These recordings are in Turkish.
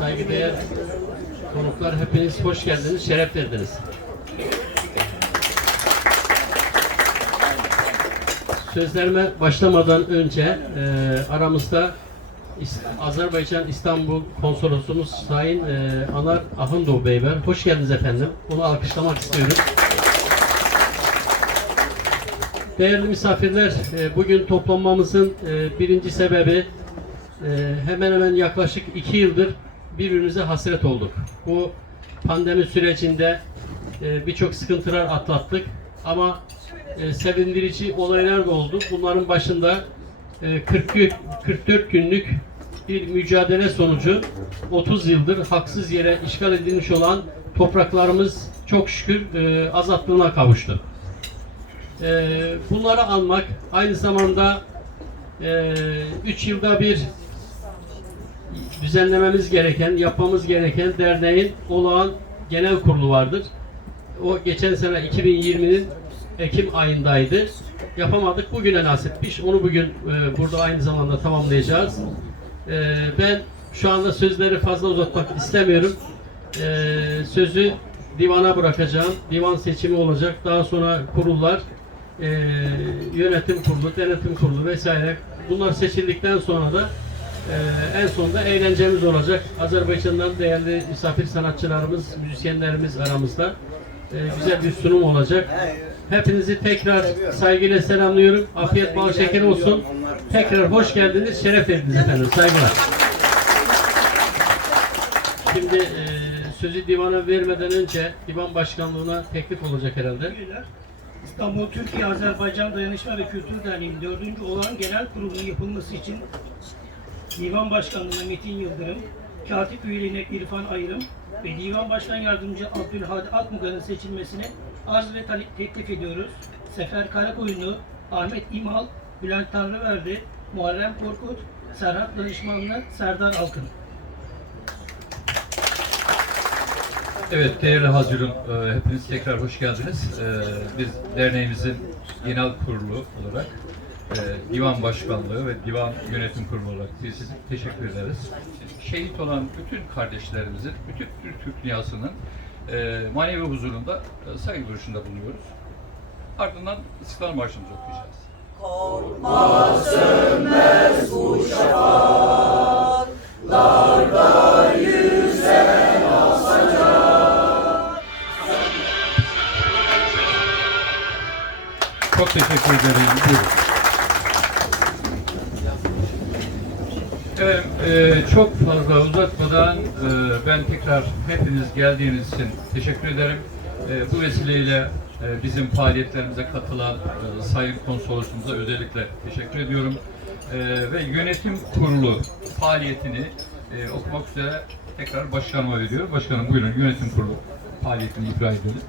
saygıdeğer konuklar hepiniz hoş geldiniz, şeref verdiniz. Sözlerime başlamadan önce e, aramızda Azerbaycan İstanbul Konsolosumuz Sayın e, Anar Ahındov Bey var. Hoş geldiniz efendim. Onu alkışlamak istiyorum. Değerli misafirler, e, bugün toplanmamızın e, birinci sebebi e, hemen hemen yaklaşık iki yıldır birbirimize hasret olduk. Bu pandemi sürecinde e, birçok sıkıntılar atlattık ama e, sevindirici olaylar da oldu. Bunların başında e, 40 gün- 44 günlük bir mücadele sonucu 30 yıldır haksız yere işgal edilmiş olan topraklarımız çok şükür e, azatlığına kavuştu. Ee, bunları almak aynı zamanda 3 yılda bir düzenlememiz gereken, yapmamız gereken derneğin olağan genel kurulu vardır. O geçen sene 2020'nin Ekim ayındaydı. Yapamadık. Bugüne nasipmiş. Onu bugün e, burada aynı zamanda tamamlayacağız. E, ben şu anda sözleri fazla uzatmak istemiyorum. E, sözü divana bırakacağım. Divan seçimi olacak. Daha sonra kurullar, e, yönetim kurulu, denetim kurulu vesaire. Bunlar seçildikten sonra da en sonunda eğlencemiz olacak. Azerbaycan'dan değerli misafir sanatçılarımız, müzisyenlerimiz aramızda. E, güzel bir sunum olacak. Hepinizi tekrar saygıyla selamlıyorum. Afiyet bal şeker olsun. Tekrar hoş geldiniz, şeref verdiniz efendim. Saygılar. Şimdi e, sözü divana vermeden önce divan başkanlığına teklif olacak herhalde. İstanbul Türkiye Azerbaycan Dayanışma ve Kültür Derneği'nin dördüncü olan genel kurulunun yapılması için Divan Başkanlığı'na Metin Yıldırım, Katip üyeliğine İrfan Ayrım ve Divan Başkan Yardımcı Abdülhadi Akmuga'nın seçilmesini arz ve talep teklif ediyoruz. Sefer Karakoyunlu, Ahmet İmal, Bülent Tanrıverdi, Muharrem Korkut, Serhat Danışmanlı, Serdar Alkın. Evet değerli hazırım, e, hepiniz tekrar hoş geldiniz. E, Biz derneğimizin genel kurulu olarak e, divan başkanlığı ve divan yönetim kurulu olarak size teşekkür ederiz. Şehit olan bütün kardeşlerimizin, bütün Türk, Türk dünyasının e, manevi huzurunda e, saygı duruşunda bulunuyoruz. Ardından İstiklal Marşımızı okuyacağız. Çok teşekkür ederim. Buyurun. Evet, e, çok fazla uzatmadan e, ben tekrar hepiniz geldiğiniz için teşekkür ederim. E, bu vesileyle e, bizim faaliyetlerimize katılan e, Sayın Konsolosumuza özellikle teşekkür ediyorum. E, ve yönetim kurulu faaliyetini e, okumak üzere tekrar başkanıma veriyorum. Başkanım buyurun yönetim kurulu faaliyetini icra edelim.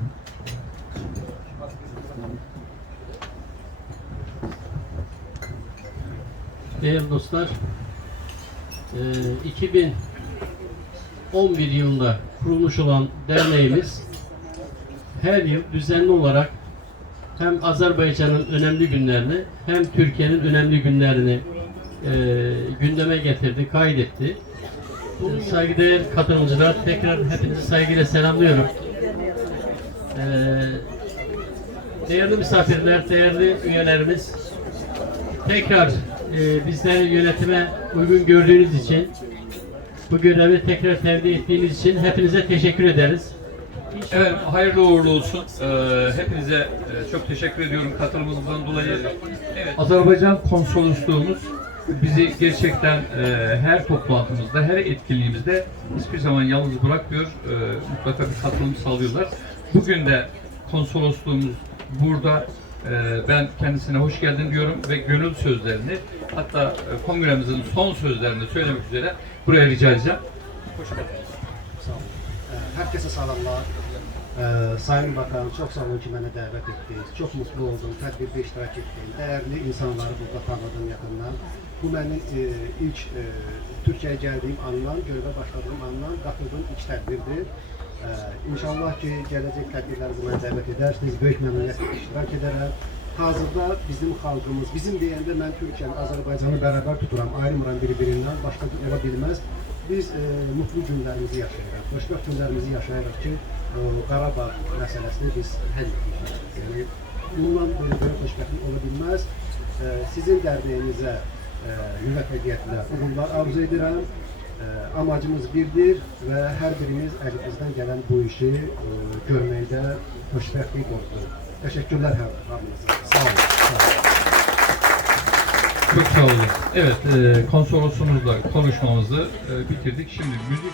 Değerli dostlar, 2011 yılında kurulmuş olan derneğimiz her yıl düzenli olarak hem Azerbaycan'ın önemli günlerini hem Türkiye'nin önemli günlerini e, gündeme getirdi, kaydetti. Saygıdeğer katılımcılar tekrar hepinizi saygıyla selamlıyorum. E, değerli misafirler, değerli üyelerimiz, tekrar e, bizleri yönetime uygun gördüğünüz için bu görevi tekrar tevdi ettiğiniz için hepinize teşekkür ederiz. Evet, hayırlı uğurlu olsun. Ee, hepinize e, çok teşekkür ediyorum katılımınızdan dolayı. Evet, Azerbaycan konsolosluğumuz bizi gerçekten e, her toplantımızda, her etkinliğimizde hiçbir zaman yalnız bırakmıyor. E, mutlaka bir katılım sağlıyorlar. Bugün de konsolosluğumuz burada. E, ben kendisine hoş geldin diyorum ve gönül sözlerini hatta e, kongremizin son sözlerini söylemek üzere buraya rica edeceğim. Hoş geldiniz. Sağ olun. Ee, Herkese selamlar. Ee, Sayın Bakan çok sağ olun ki beni davet ettiniz. Çok mutlu oldum. Tedbirde iştirak ettim. Değerli insanları burada tanıdım yakından. Bu benim e, ilk e, Türkiye'ye geldiğim andan, göreve başladığım andan katıldığım ilk tedbirdir. Ee, inşallah ki gelecek tedbirler buna davet edersiniz. Büyük memnuniyetle iştirak ederim. Hazırda bizim halkımız, bizim deyəndə mən Türkiyəni, Azərbaycanı bərabər tuturam, ayırmıram biri-birindən, başqa ola bilməz. biz e, mutlu günlərimizi yaşayırıq, xoşbəxt günlərimizi yaşayırıq ki, o, Qarabağ məsələsini biz həll etmişik. Yəni, bundan böyle böyle xoşbəxtlik ola bilməz. E, sizin dərdəyinizə e, müvəffəqiyyətlə uğurlar arzu edirəm. E, amacımız birdir və hər birimiz əlimizdən gələn bu işi e, görməkdə xoşbəxtlik olsun. Sağ olun. Sağ olun. Çok sağ olun. Evet, e, konsolosumuzla konuşmamızı e, bitirdik. Şimdi müzik